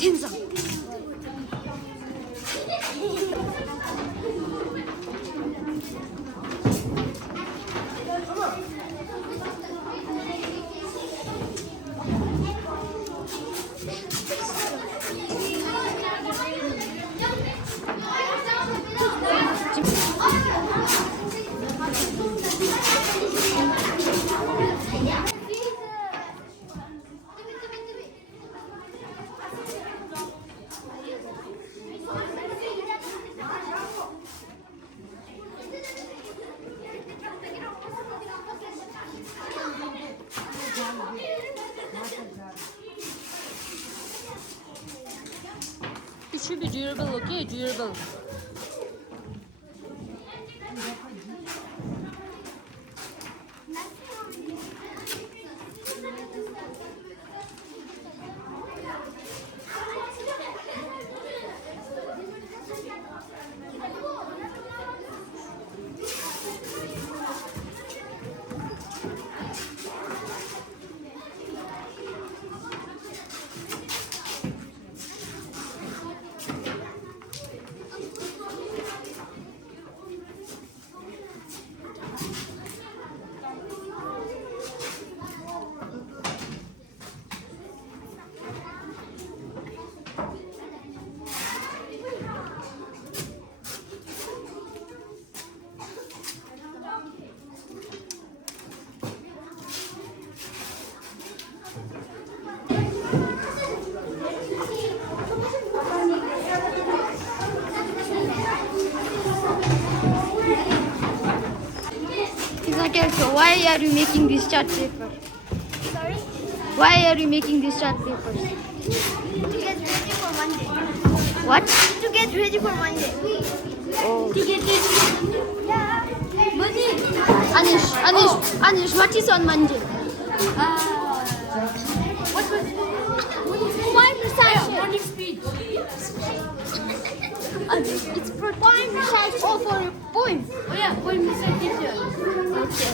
인상. It should be durable, okay? Durable. So why are you making this chart paper? Sorry? Why are you making these chart papers? To get ready for Monday. What? To get ready for Monday. Oh. To get ready. Yeah. Monday. Anish, what is on Monday? What was it? Poem recitation. Morning speech. It's for poem recitation. Oh, for a poem. Oh yeah, poem recitation. Okay.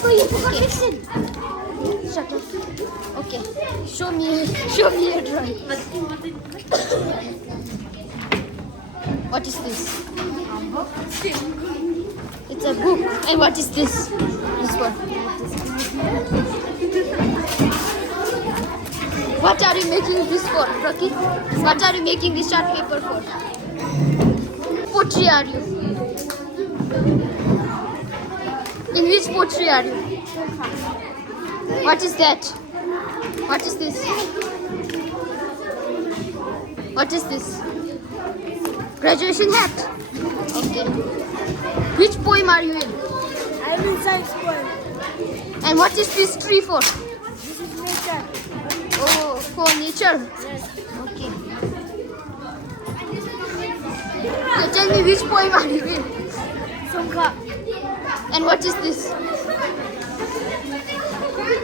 Oh, you forgot Vixen. Shut up. Okay. Show me your drawing. What is this? It's a book. And what is this? This one. What are you making this for, Rocky? What are you making this chart paper for? Poetry are you? In which poetry are you? What is that? What is this? What is this? Graduation hat. Okay. Which poem are you in? I am in science poem. And what is this tree for? This is nature. Oh, for nature. Yes. Okay. So tell me which poem are you in? Songkha. And what is this?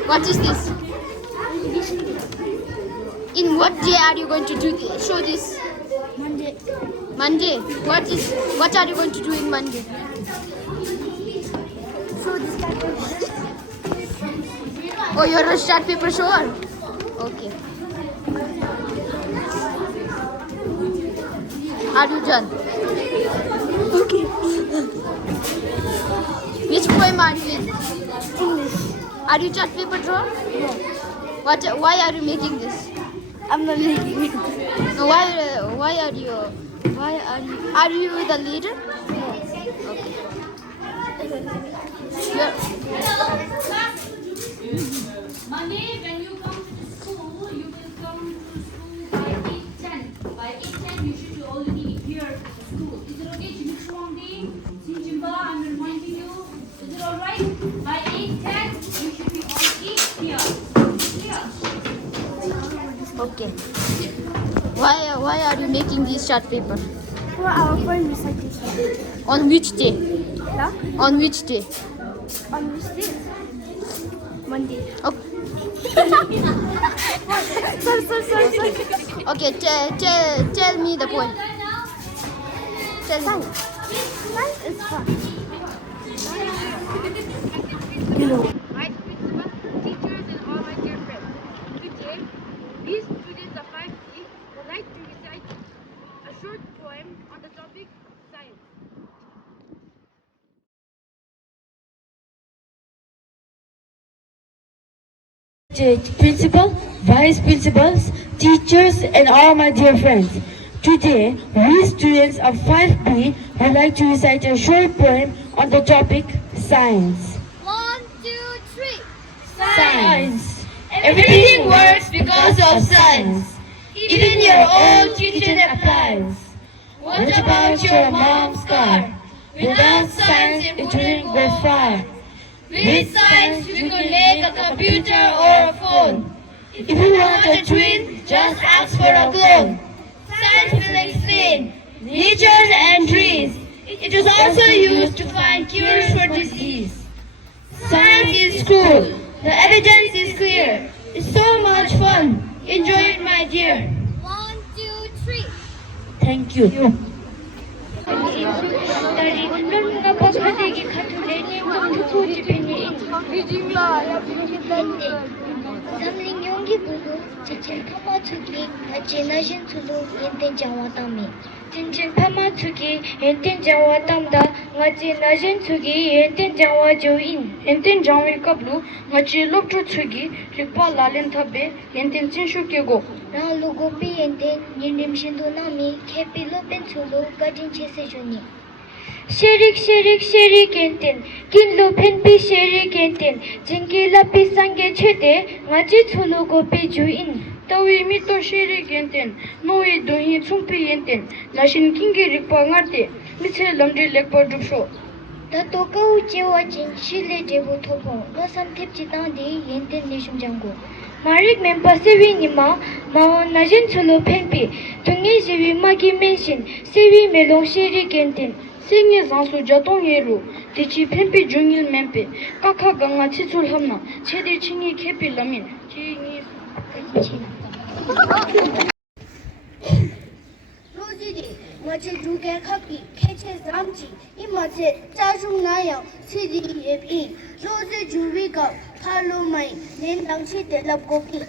What is this? In what day are you going to do this? Show this. Monday. Monday. What are you going to do in Monday? So this paper. Oh, you're a chart paper shower? Okay. Are you done? Okay. Which poem are you in? English. Are you chart paper drawer? No. Why are you making this? I'm not making it. No, are you the leader? Okay. Monday, when you come to the school, you will come to school by 8:10. By 8:10, you should already here at the school. Is it okay, Jimmy Chwangdi? Sinjimba, I'm reminding you. Is it alright? By 8:10, you should be already here. Clear? Okay. Why are you making this chart paper? For our poem recitation. On which day? Yeah? On which day? On which day? Monday. Sorry. Okay, tell me the point. Tell me. Science is fun. Vice Principal, teachers, and all my dear friends. Today, these students of 5C would like to recite a short poem on the topic science. Principal, vice principals, teachers, and all my dear friends. Today, we students of 5B would like to recite a short poem on the topic science. 1, 2, 3. Science. Everything works because of science. Even your old kitchen appliance. What about your mom's car? Without science, it wouldn't go far. With science, we could make a computer or a phone. If you want a twin, just ask for a clone. Science will explain nature and trees. It is also used to find cures for disease. Science is cool. The evidence is clear. It's so much fun. Enjoy it, my dear. 1, 2, 3. Thank you. Samling yongi bulu, chichen pama tuki, ajinajin tulu, yenten jawatami. Chichen pama tuki, yenten jawatamda, ngajinajin tuki, yenten jawajoin. Enten jawi kablu, ngachi lokto tsugi, rikpa lalin thabe, enten chinshu kego. Ra lugopi yenten, nirim shindu nami, kepi lopen tulu, gajin chese juni. Sherik enten, kinlo penpi sherik enten, jingi lapi sange chete, ngaji chulu gopi juin. Tawi mito shiri genten, noi dohi tsumpi yenten, lashin kingi rikpa ngarte, mitse lamri lekpa duksho. Da toka uche wajin, shile devu topo, lo samtep chitandi, yenten nishum jango. Marik mempa sewi nima, mao najin chulu penpi, tungi sewi magi menshin, sewi melong sherik enten. 생애 장수 자동예로 대치 펜피 중일 멘페 까카 강아 치출 함나 체디 칭이 캐피 라민 칭이 로지디, 마치 두개 카피, 캐체 잠치, 이 마치 짜중 나요, 치디 예피, 로지 주위가 팔로마이, 낸당치 대랍고피.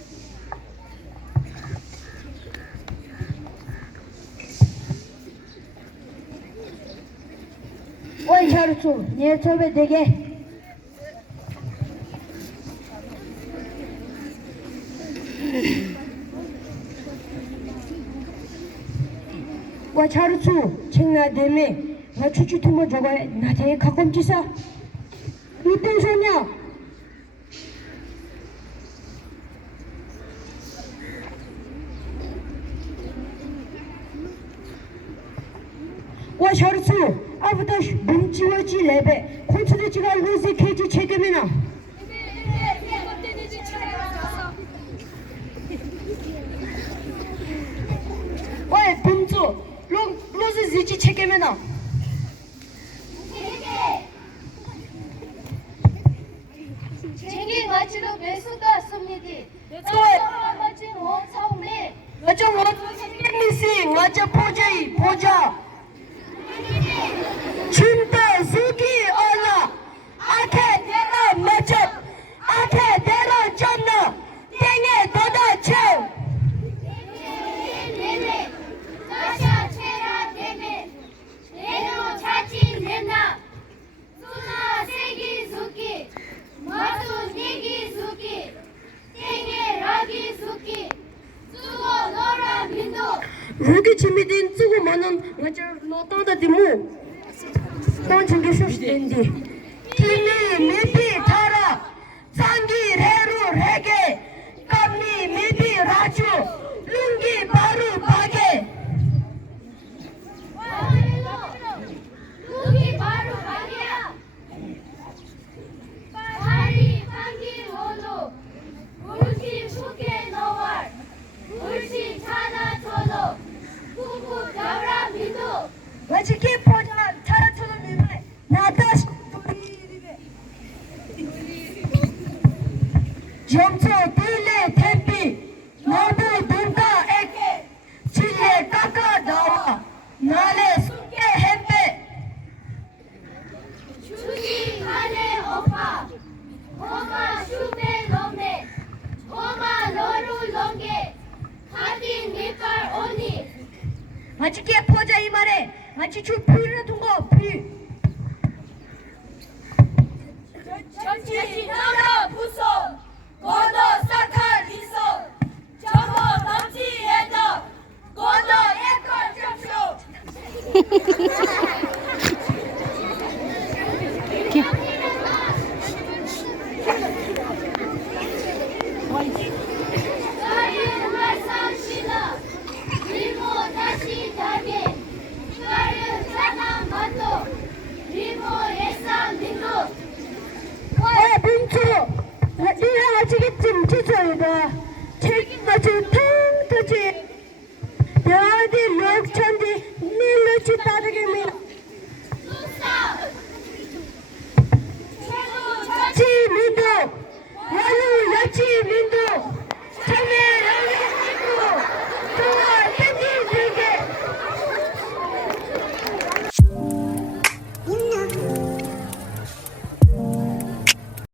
Oi Charutu, niye tövbe dege? Oi Charutu, 챙나 데메, 나 추추 투모 저거 나 되게 가끔 지사. 이땐 소냐? 와 샤르츠 아부터 뭉치워지 레베 콘츠르치가 루시 케지 책임이나 와 붐주 루시 지지 책임이나 쟁이 마치로 매수가 씁니다. 마치 원사오메. 어쩌 미시 어쩌 보자 춘대 수기 얼라 아테 대라 맞chấp 아테 대라 쩐나 땡에 도다 채 네네. 가샤 체라 네네. 네노 자치 네나. 수나 세기 수기. 마수 니기 수기. 땡에 라기 수기. 수고 너라 민도. 루기 치미딘 쓰고 많은 어쩌 로따다 디모 난 저기 쇼스인데 티미 미비 타라 상기 레루 레게 깜미 미비 라주 룽기 바루 바게 누기 바로 방이야. 파리 방기 원도. 울시 푸게 너월. 울시 차나 쳐도. 후구 겨라 민도. 와치키 포자 타라토는 미바이 나다시 점초 들레 대피 너도 눈가 에게 질레 깎아 나와 나래 숙게 햇배 주지 하래 오빠 오마 슈베 롬네 오마 로루 롱게 하딘 니빨 오니 아직게 포자 이 말에 아치추 피를 통과 피 전치 나라 부소 고도 사칼 리소 저거 넘치 에더 고도 에컬 접쇼 가윤 말상시다 리모 다시 다게 가윤 사랑 만도 리모 예상 민도 민초 네가 아시겠지 지소이다 책임가지 탕터지 여디 럭찬디 닐러치 따다